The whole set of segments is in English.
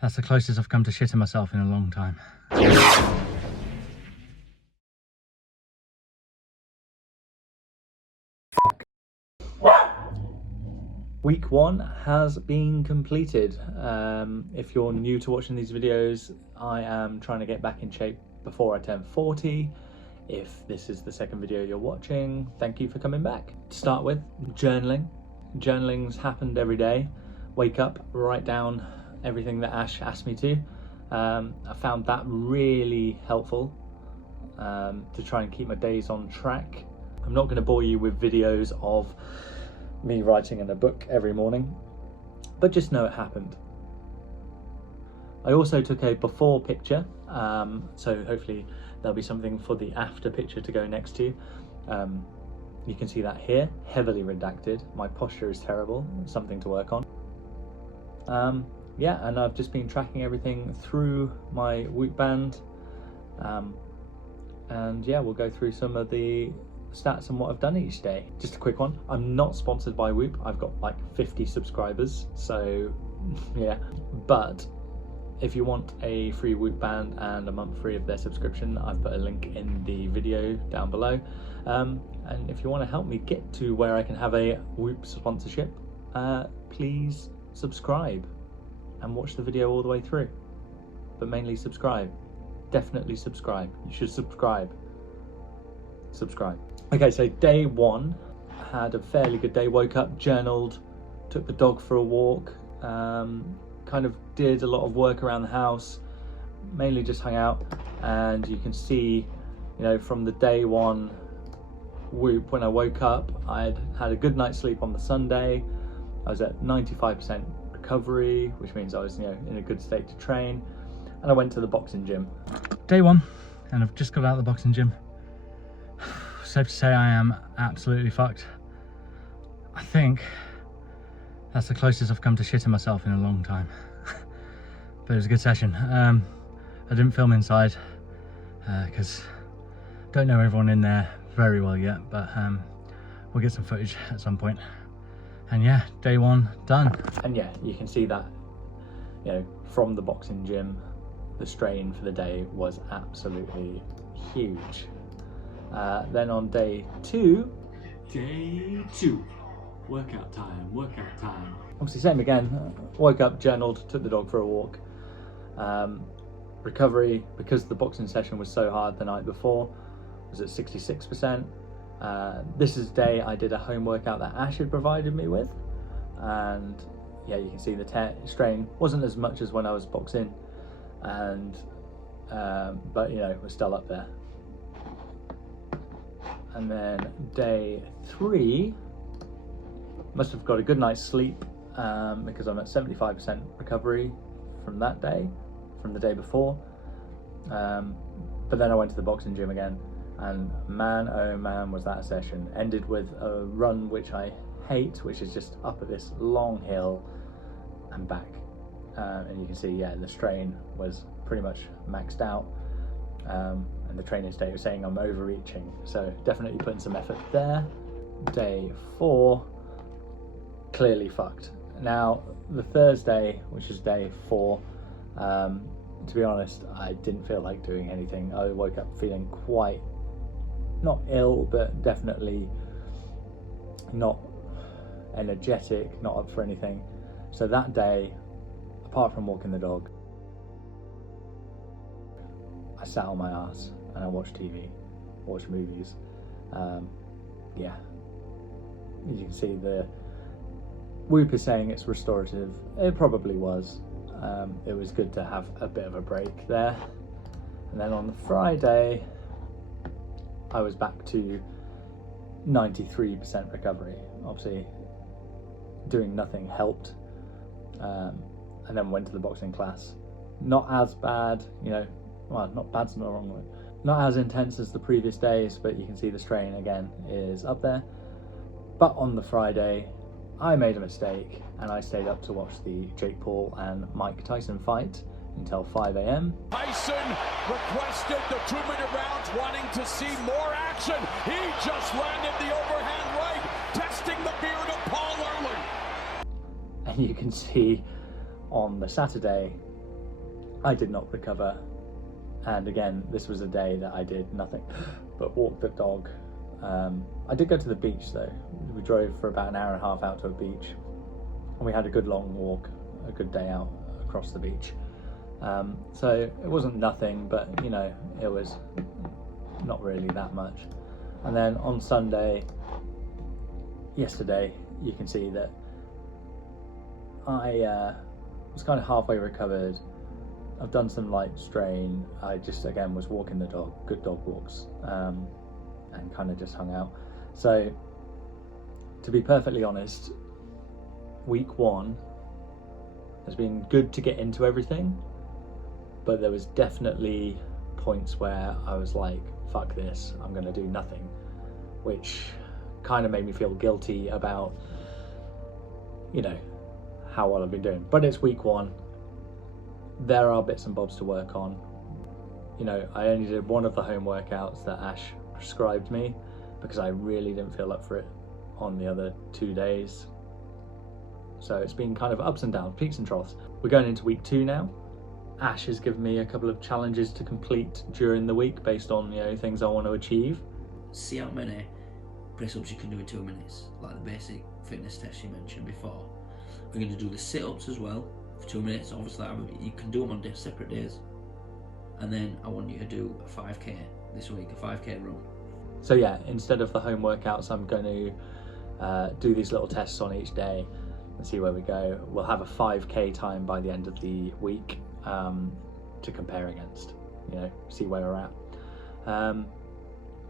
That's the closest I've come to shitting myself in a long time. Week 1 has been completed. If you're new to watching these videos, I am trying to get back in shape before I turn 40. If this is the second video you're watching, thank you for coming back. To start with, journaling. Journaling's happened every day. Wake up, write down everything that Ash asked me to. I found that really helpful to try and keep my days on track. I'm not going to bore you with videos of me writing in a book every morning, but just know it happened. I also took a before picture, so hopefully there'll be something for the after picture to go next to. You can see that here, heavily redacted. My posture is terrible, something to work on. Yeah, and I've just been tracking everything through my Whoop band, and yeah, we'll go through some of the stats and what I've done each day. Just a quick one, I'm not sponsored by Whoop. I've got like 50 subscribers, so yeah, but if you want a free Whoop band and a month free of their subscription, I've put a link in the video down below, and if you want to help me get to where I can have a Whoop sponsorship, please subscribe and watch the video all the way through, but mainly subscribe. Definitely subscribe. You should subscribe. Okay, so day 1, had a fairly good day. Woke up, journaled, took the dog for a walk, kind of did a lot of work around the house, mainly just hung out. And you can see, you know, from the day 1 Whoop, when I woke up, I'd had a good night's sleep on the Sunday. I was at 95% recovery, which means I was, you know, in a good state to train. And I went to the boxing gym. Day 1, and I've just got out of the boxing gym. Safe to say I am absolutely fucked. I think that's the closest I've come to shitting myself in a long time. But it was a good session. I didn't film inside because I don't know everyone in there very well yet, but we'll get some footage at some point. And yeah, day 1 done. And yeah, you can see that, you know, from the boxing gym, the strain for the day was absolutely huge. Then on day 2, workout time. Obviously same again, woke up, journaled, took the dog for a walk. Recovery, because the boxing session was so hard the night before, was at 66%. This is the day I did a home workout that Ash had provided me with, and yeah, you can see the strain wasn't as much as when I was boxing, and but you know, we're still up there. And then day 3, must have got a good night's sleep because I'm at 75% recovery from that day, from the day before. But then I went to the boxing gym again, and man, oh man, was that a session. Ended with a run which I hate, which is just up at this long hill and back. And you can see, yeah, the strain was pretty much maxed out. And the training state was saying I'm overreaching, so definitely putting some effort there. Day 4, clearly fucked. Now the Thursday, which is day 4, to be honest, I didn't feel like doing anything. I woke up feeling quite, not ill, but definitely not energetic, not up for anything. So that day, apart from walking the dog, I sat on my ass and I watched TV, watched movies. Yeah, as you can see, the Whoop is saying it's restorative. It probably was. It was good to have a bit of a break there. And then on the Friday, I was back to 93% recovery. Obviously, doing nothing helped. And then went to the boxing class. Not as bad, you know, well, not bad's not the wrong word. Not as intense as the previous days, but you can see the strain again is up there. But on the Friday, I made a mistake and I stayed up to watch the Jake Paul and Mike Tyson fight until 5 a.m. Tyson requested the 2-minute rounds, wanting to see more action. He just landed the overhand right, testing the beard of Paul early. And you can see on the Saturday, I did not recover, and again, this was a day that I did nothing but walk the dog. I did go to the beach though. We drove for about an hour and a half out to a beach, and we had a good long walk, a good day out across the beach. So it wasn't nothing, but you know, it was not really that much. And then on Sunday, yesterday, you can see that I was kind of halfway recovered. I've done some light strain. I just again was walking the dog, good dog walks, and kind of just hung out. So to be perfectly honest, week 1 has been good to get into everything, but there was definitely points where I was like, fuck this, I'm gonna do nothing, which kind of made me feel guilty about, you know, how well I've been doing. But it's week 1, there are bits and bobs to work on. You know, I only did one of the home workouts that Ash prescribed me because I really didn't feel up for it on the other 2 days. So it's been kind of ups and downs, peaks and troughs. We're going into week 2 now. Ash has given me a couple of challenges to complete during the week based on, you know, things I want to achieve. See how many press-ups you can do in 2 minutes, like the basic fitness test you mentioned before. We're going to do the sit-ups as well for 2 minutes. Obviously, you can do them on separate days. And then I want you to do a 5k this week, a 5k run. So yeah, instead of the home workouts, I'm going to do these little tests on each day and see where we go. We'll have a 5k time by the end of the week to compare against, you know, see where we're at.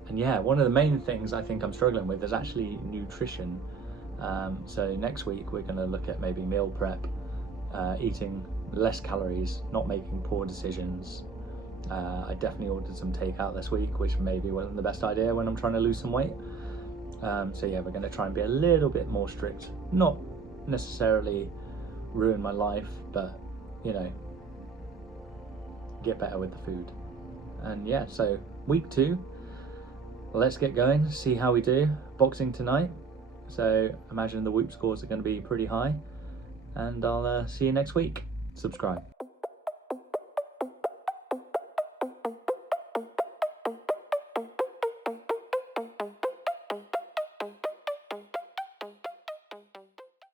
And yeah, one of the main things I think I'm struggling with is actually nutrition. So next week we're going to look at maybe meal prep, eating less calories, not making poor decisions. I definitely ordered some takeout this week, which maybe wasn't the best idea when I'm trying to lose some weight. So yeah, we're going to try and be a little bit more strict, not necessarily ruin my life, but you know, get better with the food. And yeah, so week 2, let's get going, see how we do. Boxing tonight, so imagine the Whoop scores are going to be pretty high, and I'll see you next week. Subscribe.